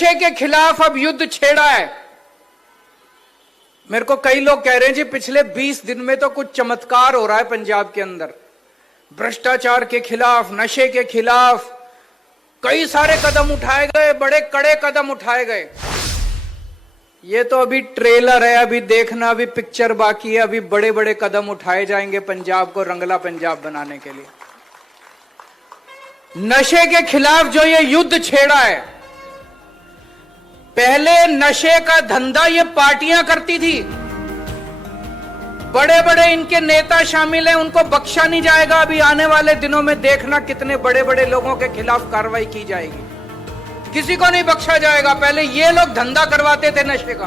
नशे के खिलाफ अब युद्ध छेड़ा है। मेरे को कई लोग कह रहे हैं जी पिछले 20 दिन में तो कुछ चमत्कार हो रहा है पंजाब के अंदर। भ्रष्टाचार के खिलाफ, नशे के खिलाफ कई सारे कदम उठाए गए, बड़े कड़े कदम उठाए गए। ये तो अभी ट्रेलर है, अभी देखना, अभी पिक्चर बाकी है। अभी बड़े बड़े कदम उठाए जाएंगे पंजाब को रंगला पंजाब बनाने के लिए। नशे के खिलाफ जो ये युद्ध छेड़ा है, पहले नशे का धंधा ये पार्टियां करती थी, बड़े बड़े इनके नेता शामिल हैं, उनको बख्शा नहीं जाएगा। अभी आने वाले दिनों में देखना कितने बड़े बड़े लोगों के खिलाफ कार्रवाई की जाएगी, किसी को नहीं बख्शा जाएगा। पहले ये लोग धंधा करवाते थे नशे का,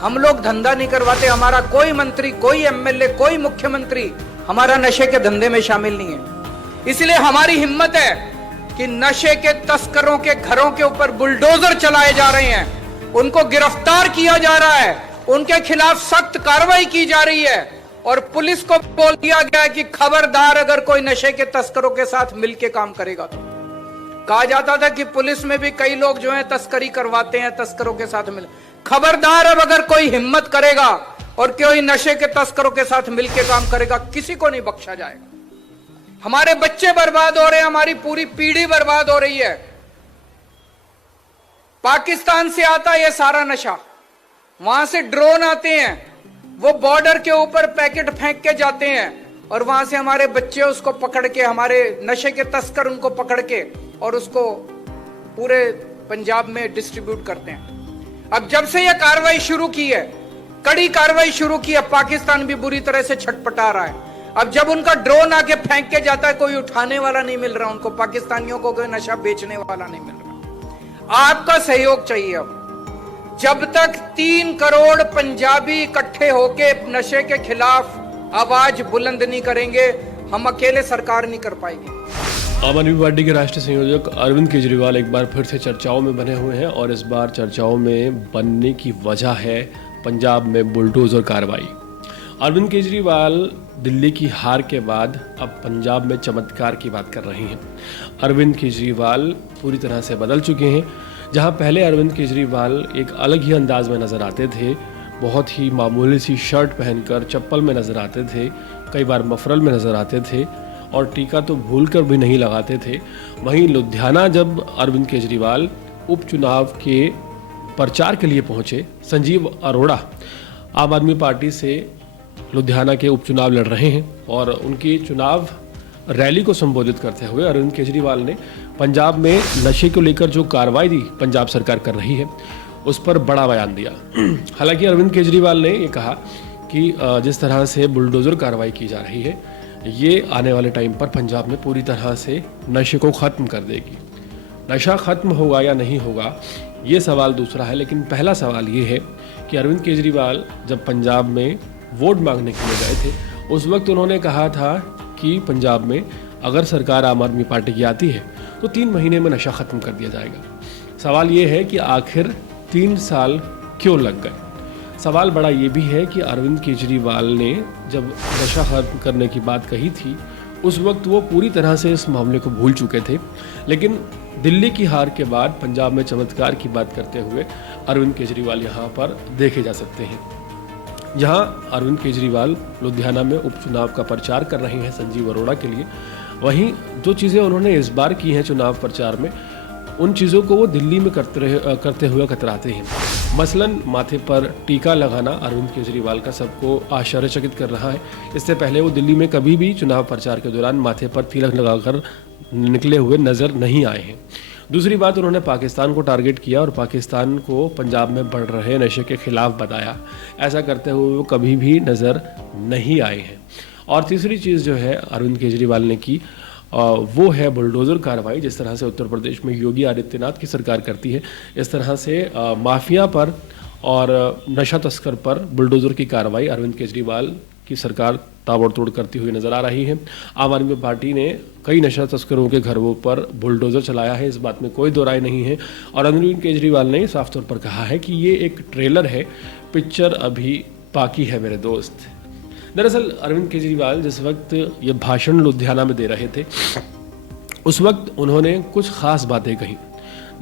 हम लोग धंधा नहीं करवाते। हमारा कोई मंत्री, कोई एमएलए, कोई मुख्यमंत्री हमारा नशे के धंधे में शामिल नहीं है। इसलिए हमारी हिम्मत है कि नशे के तस्करों के घरों के ऊपर बुलडोजर चलाए जा रहे हैं, उनको गिरफ्तार किया जा रहा है, उनके खिलाफ सख्त कार्रवाई की जा रही है। और पुलिस को बोल दिया गया है कि खबरदार अगर कोई नशे के तस्करों के साथ मिलकर काम करेगा तो। कहा जाता था कि पुलिस में भी कई लोग जो है तस्करी करवाते हैं, तस्करों के साथ मिल। खबरदार अब अगर कोई हिम्मत करेगा और कोई नशे के तस्करों के साथ मिलकर काम करेगा, किसी को नहीं बख्शा जाएगा। हमारे बच्चे बर्बाद हो रहे हैं, हमारी पूरी पीढ़ी बर्बाद हो रही है। पाकिस्तान से आता है ये सारा नशा, वहां से ड्रोन आते हैं, वो बॉर्डर के ऊपर पैकेट फेंक के जाते हैं और वहां से हमारे बच्चे उसको पकड़ के, हमारे नशे के तस्कर उनको पकड़ के और उसको पूरे पंजाब में डिस्ट्रीब्यूट करते हैं। अब जब से यह कार्रवाई शुरू की है, कड़ी कार्रवाई शुरू की है, पाकिस्तान भी बुरी तरह से छटपटा रहा है। अब जब उनका ड्रोन आके फेंक के जाता है, कोई उठाने वाला नहीं मिल रहा उनको, पाकिस्तानियों को कोई नशा बेचने वाला नहीं मिल रहा। आपका सहयोग चाहिए। अब जब तक 3 करोड़ पंजाबी इकट्ठे होके नशे के खिलाफ आवाज बुलंद नहीं करेंगे, हम अकेले सरकार नहीं कर पाएंगे। आम आदमी पार्टी के राष्ट्रीय संयोजक अरविंद केजरीवाल एक बार फिर से चर्चाओं में बने हुए हैं और इस बार चर्चाओं में बनने की वजह है पंजाब में बुलडोजर कार्रवाई। अरविंद केजरीवाल दिल्ली की हार के बाद अब पंजाब में चमत्कार की बात कर रहे हैं। अरविंद केजरीवाल पूरी तरह से बदल चुके हैं। जहां पहले अरविंद केजरीवाल एक अलग ही अंदाज में नज़र आते थे, बहुत ही मामूली सी शर्ट पहनकर चप्पल में नज़र आते थे, कई बार मफरल में नज़र आते थे और टीका तो भूलकर भी नहीं लगाते थे। वहीं लुधियाना जब अरविंद केजरीवाल उपचुनाव के प्रचार के लिए पहुंचे, संजीव अरोड़ा आम आदमी पार्टी से लुधियाना के उपचुनाव लड़ रहे हैं और उनकी चुनाव रैली को संबोधित करते हुए अरविंद केजरीवाल ने पंजाब में नशे को लेकर जो कार्रवाई पंजाब सरकार कर रही है उस पर बड़ा बयान दिया। हालांकि अरविंद केजरीवाल ने ये कहा कि जिस तरह से बुलडोजर कार्रवाई की जा रही है, ये आने वाले टाइम पर पंजाब में पूरी तरह से नशे को ख़त्म कर देगी। नशा ख़त्म होगा या नहीं होगा ये सवाल दूसरा है, लेकिन पहला सवाल ये है कि अरविंद केजरीवाल जब पंजाब में वोट मांगने के लिए गए थे, उस वक्त उन्होंने कहा था कि पंजाब में अगर सरकार आम आदमी पार्टी की आती है तो 3 महीने में नशा ख़त्म कर दिया जाएगा। सवाल ये है कि आखिर 3 साल क्यों लग गए। सवाल बड़ा ये भी है कि अरविंद केजरीवाल ने जब नशा खत्म करने की बात कही थी उस वक्त वो पूरी तरह से इस मामले को भूल चुके थे, लेकिन दिल्ली की हार के बाद पंजाब में चमत्कार की बात करते हुए अरविंद केजरीवाल यहाँ पर देखे जा सकते हैं। जहाँ अरविंद केजरीवाल लुधियाना में उपचुनाव का प्रचार कर रहे हैं संजीव अरोड़ा के लिए, वहीं जो चीज़ें उन्होंने इस बार की हैं चुनाव प्रचार में, उन चीज़ों को वो दिल्ली में करते हुए कतराते हैं। मसलन माथे पर टीका लगाना अरविंद केजरीवाल का सबको आश्चर्यचकित कर रहा है। इससे पहले वो दिल्ली में कभी भी चुनाव प्रचार के दौरान माथे पर तिलक लगाकर निकले हुए नज़र नहीं आए हैं। दूसरी बात, उन्होंने पाकिस्तान को टारगेट किया और पाकिस्तान को पंजाब में बढ़ रहे नशे के खिलाफ बताया। ऐसा करते हुए वो कभी भी नज़र नहीं आए हैं। और तीसरी चीज़ जो है अरविंद केजरीवाल ने की वो है बुलडोज़र कार्रवाई। जिस तरह से उत्तर प्रदेश में योगी आदित्यनाथ की सरकार करती है, इस तरह से माफिया पर और नशा तस्कर पर बुलडोज़र की कार्रवाई अरविंद केजरीवाल की सरकार ताबड़तोड़ करती हुई नजर आ रही है। आम आदमी पार्टी ने कई नशा तस्करों के घरों पर बुलडोज़र चलाया है, इस बात में कोई दो राय नहीं है। और अरविंद केजरीवाल ने साफ तौर पर कहा है कि ये एक ट्रेलर है, पिक्चर अभी बाकी है मेरे दोस्त। दरअसल अरविंद केजरीवाल जिस वक्त ये भाषण लुधियाना में दे रहे थे, उस वक्त उन्होंने कुछ खास बातें कही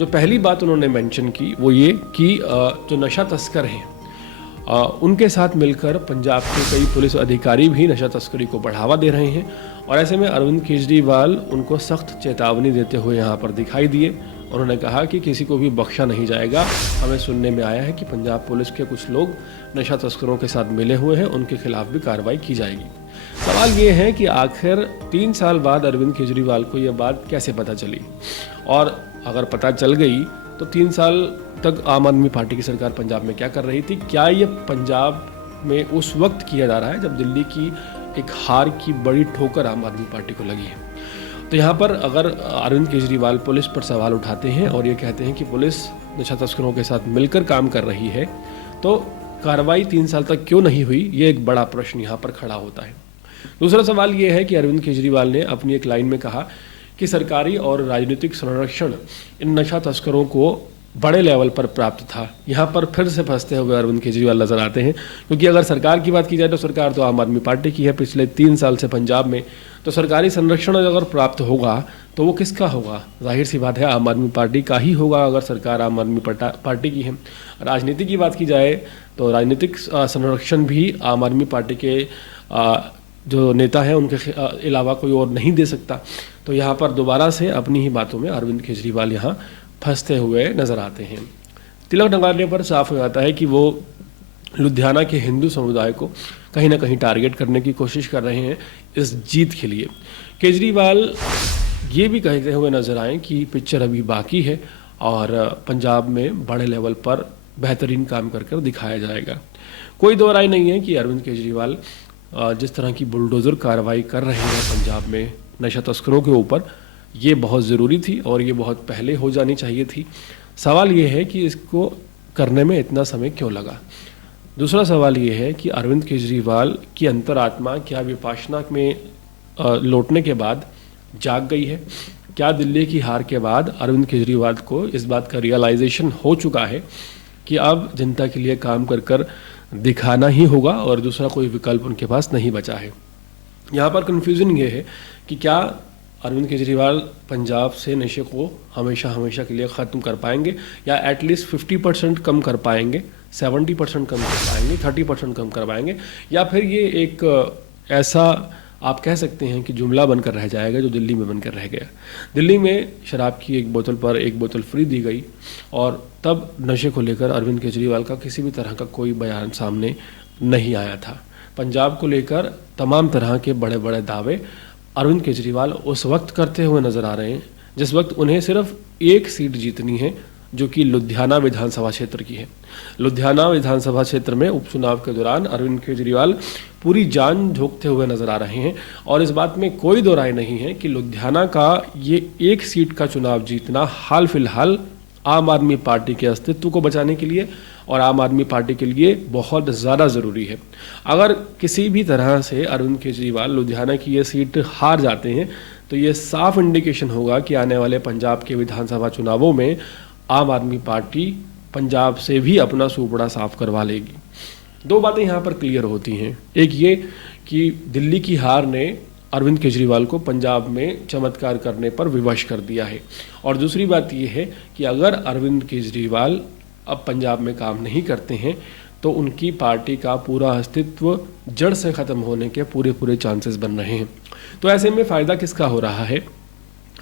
जो पहली बात उन्होंने मेंशन की वो ये कि जो नशा तस्कर हैं उनके साथ मिलकर पंजाब के कई पुलिस अधिकारी भी नशा तस्करी को बढ़ावा दे रहे हैं और ऐसे में अरविंद केजरीवाल उनको सख्त चेतावनी देते हुए यहाँ पर दिखाई दिए। उन्होंने कहा कि किसी को भी बख्शा नहीं जाएगा। हमें सुनने में आया है कि पंजाब पुलिस के कुछ लोग नशा तस्करों के साथ मिले हुए हैं, उनके खिलाफ भी कार्रवाई की जाएगी। सवाल ये है कि आखिर 3 साल बाद अरविंद केजरीवाल को यह बात कैसे पता चली, और अगर पता चल गई तो 3 साल तक आम आदमी पार्टी की सरकार पंजाब में क्या कर रही थी? क्या ये पंजाब में उस वक्त किया जा रहा है जब दिल्ली की एक हार की बड़ी ठोकर आम आदमी पार्टी को लगी है? तो यहाँ पर अगर अरविंद केजरीवाल पुलिस पर सवाल उठाते हैं और ये कहते हैं कि पुलिस नशा तस्करों के साथ मिलकर काम कर रही है, तो कार्रवाई 3 साल तक क्यों नहीं हुई? ये एक बड़ा प्रश्न यहाँ पर खड़ा होता है। दूसरा सवाल ये है कि अरविंद केजरीवाल ने अपनी एक लाइन में कहा कि सरकारी और राजनीतिक संरक्षण इन नशा तस्करों को बड़े लेवल पर प्राप्त था। यहाँ पर फिर से फंसते हुए अरविंद केजरीवाल नजर आते हैं, क्योंकि अगर सरकार की बात की जाए तो सरकार तो आम आदमी पार्टी की है पिछले 3 साल से पंजाब में। तो सरकारी संरक्षण अगर प्राप्त होगा तो वो किसका होगा? जाहिर सी बात है आम आदमी पार्टी का ही होगा अगर सरकार आम आदमी पार्टी की है। राजनीति की बात की जाए तो राजनीतिक संरक्षण भी आम आदमी पार्टी के जो नेता हैं उनके अलावा कोई और नहीं दे सकता। तो यहाँ पर दोबारा से अपनी ही बातों में अरविंद केजरीवाल यहाँ फंसते हुए नजर आते हैं। तिलक नगारने पर साफ हो जाता है कि वो लुधियाना के हिंदू समुदाय को कहीं ना कहीं टारगेट करने की कोशिश कर रहे हैं इस जीत के लिए। केजरीवाल ये भी कहते हुए नजर आए कि पिक्चर अभी बाकी है और पंजाब में बड़े लेवल पर बेहतरीन काम कर दिखाया जाएगा। कोई दो राय नहीं है कि अरविंद केजरीवाल जिस तरह की बुलडोज़र कार्रवाई कर रहे हैं पंजाब में नशा तस्करों के ऊपर, ये बहुत ज़रूरी थी और ये बहुत पहले हो जानी चाहिए थी। सवाल ये है कि इसको करने में इतना समय क्यों लगा। दूसरा सवाल ये है कि अरविंद केजरीवाल की अंतरात्मा क्या विपाशना में लौटने के बाद जाग गई है? क्या दिल्ली की हार के बाद अरविंद केजरीवाल को इस बात का रियलाइजेशन हो चुका है कि अब जनता के लिए काम कर दिखाना ही होगा और दूसरा कोई विकल्प उनके पास नहीं बचा है? यहाँ पर कन्फ्यूजन ये है कि क्या अरविंद केजरीवाल पंजाब से नशे को हमेशा हमेशा के लिए ख़त्म कर पाएंगे या एटलीस्ट 50% कम कर पाएंगे, 70% कम कर पाएंगे, 30% कम कर पाएंगे, या फिर ये एक ऐसा आप कह सकते हैं कि जुमला बनकर रह जाएगा जो दिल्ली में बनकर रह गया। दिल्ली में शराब की एक बोतल पर एक बोतल फ्री दी गई और तब नशे को लेकर अरविंद केजरीवाल का किसी भी तरह का कोई बयान सामने नहीं आया था। पंजाब को लेकर तमाम तरह के बड़े बड़े दावे अरविंद केजरीवाल उस वक्त करते हुए नजर आ रहे हैं जिस वक्त उन्हें सिर्फ एक सीट जीतनी है, जो कि लुधियाना विधानसभा क्षेत्र की है। लुधियाना विधानसभा क्षेत्र में उपचुनाव के दौरान अरविंद केजरीवाल पूरी जान झोंकते हुए नजर आ रहे हैं और इस बात में कोई दो राय नहीं है कि लुधियाना का ये एक सीट का चुनाव जीतना हाल फिलहाल आम आदमी पार्टी के अस्तित्व को बचाने के लिए और आम आदमी पार्टी के लिए बहुत ज़्यादा ज़रूरी है। अगर किसी भी तरह से अरविंद केजरीवाल लुधियाना की ये सीट हार जाते हैं तो ये साफ इंडिकेशन होगा कि आने वाले पंजाब के विधानसभा चुनावों में आम आदमी पार्टी पंजाब से भी अपना सूपड़ा साफ करवा लेगी। दो बातें यहाँ पर क्लियर होती हैं। एक ये कि दिल्ली की हार ने अरविंद केजरीवाल को पंजाब में चमत्कार करने पर विवश कर दिया है, और दूसरी बात यह है कि अगर अरविंद केजरीवाल अब पंजाब में काम नहीं करते हैं तो उनकी पार्टी का पूरा अस्तित्व जड़ से ख़त्म होने के पूरे चांसेस बन रहे हैं। तो ऐसे में फ़ायदा किसका हो रहा है?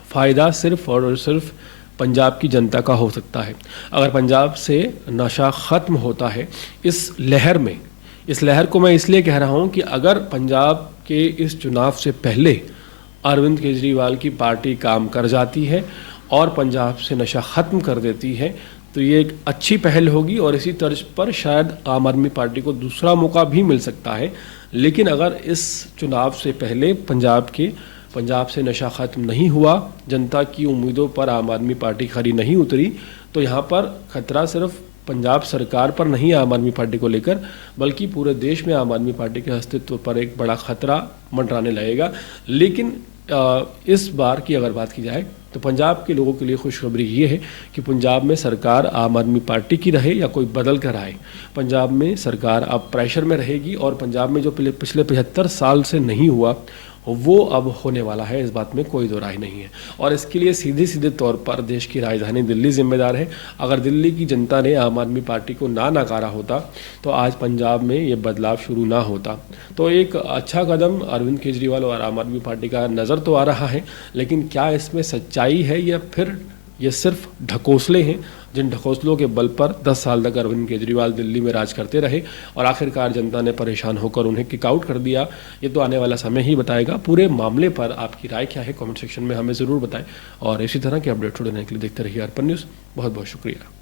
फ़ायदा सिर्फ और सिर्फ पंजाब की जनता का हो सकता है। अगर पंजाब से नशा ख़त्म होता है इस लहर में, इस लहर को मैं इसलिए कह रहा हूँ कि अगर पंजाब के इस चुनाव से पहले अरविंद केजरीवाल की पार्टी काम कर जाती है और पंजाब से नशा ख़त्म कर देती है तो ये एक अच्छी पहल होगी और इसी तर्ज पर शायद आम आदमी पार्टी को दूसरा मौका भी मिल सकता है। लेकिन अगर इस चुनाव से पहले पंजाब से नशा ख़त्म नहीं हुआ, जनता की उम्मीदों पर आम आदमी पार्टी खरी नहीं उतरी, तो यहाँ पर खतरा सिर्फ पंजाब सरकार पर नहीं आम आदमी पार्टी को लेकर, बल्कि पूरे देश में आम आदमी पार्टी के अस्तित्व पर एक बड़ा खतरा मंडराने लगेगा। लेकिन इस बार की अगर बात की जाए तो पंजाब के लोगों के लिए खुशखबरी ये है कि पंजाब में सरकार आम आदमी पार्टी की रहे या कोई बदल कर आए, पंजाब में सरकार अब प्रेशर में रहेगी और पंजाब में जो पिछले 75 साल से नहीं हुआ वो अब होने वाला है, इस बात में कोई दो राय नहीं है। और इसके लिए सीधे सीधे तौर पर देश की राजधानी दिल्ली जिम्मेदार है। अगर दिल्ली की जनता ने आम आदमी पार्टी को ना नकारा होता तो आज पंजाब में ये बदलाव शुरू ना होता। तो एक अच्छा कदम अरविंद केजरीवाल और आम आदमी पार्टी का नज़र तो आ रहा है, लेकिन क्या इसमें सच्चाई है या फिर ये सिर्फ ढकोसले हैं, जिन ढकोसलों के बल पर 10 साल तक अरविंद केजरीवाल दिल्ली में राज करते रहे और आखिरकार जनता ने परेशान होकर उन्हें किक आउट कर दिया। ये तो आने वाला समय ही बताएगा। पूरे मामले पर आपकी राय क्या है, कमेंट सेक्शन में हमें ज़रूर बताएं और इसी तरह के अपडेट जुड़ने के लिए देखते रहिए अर्पण न्यूज़। बहुत बहुत शुक्रिया।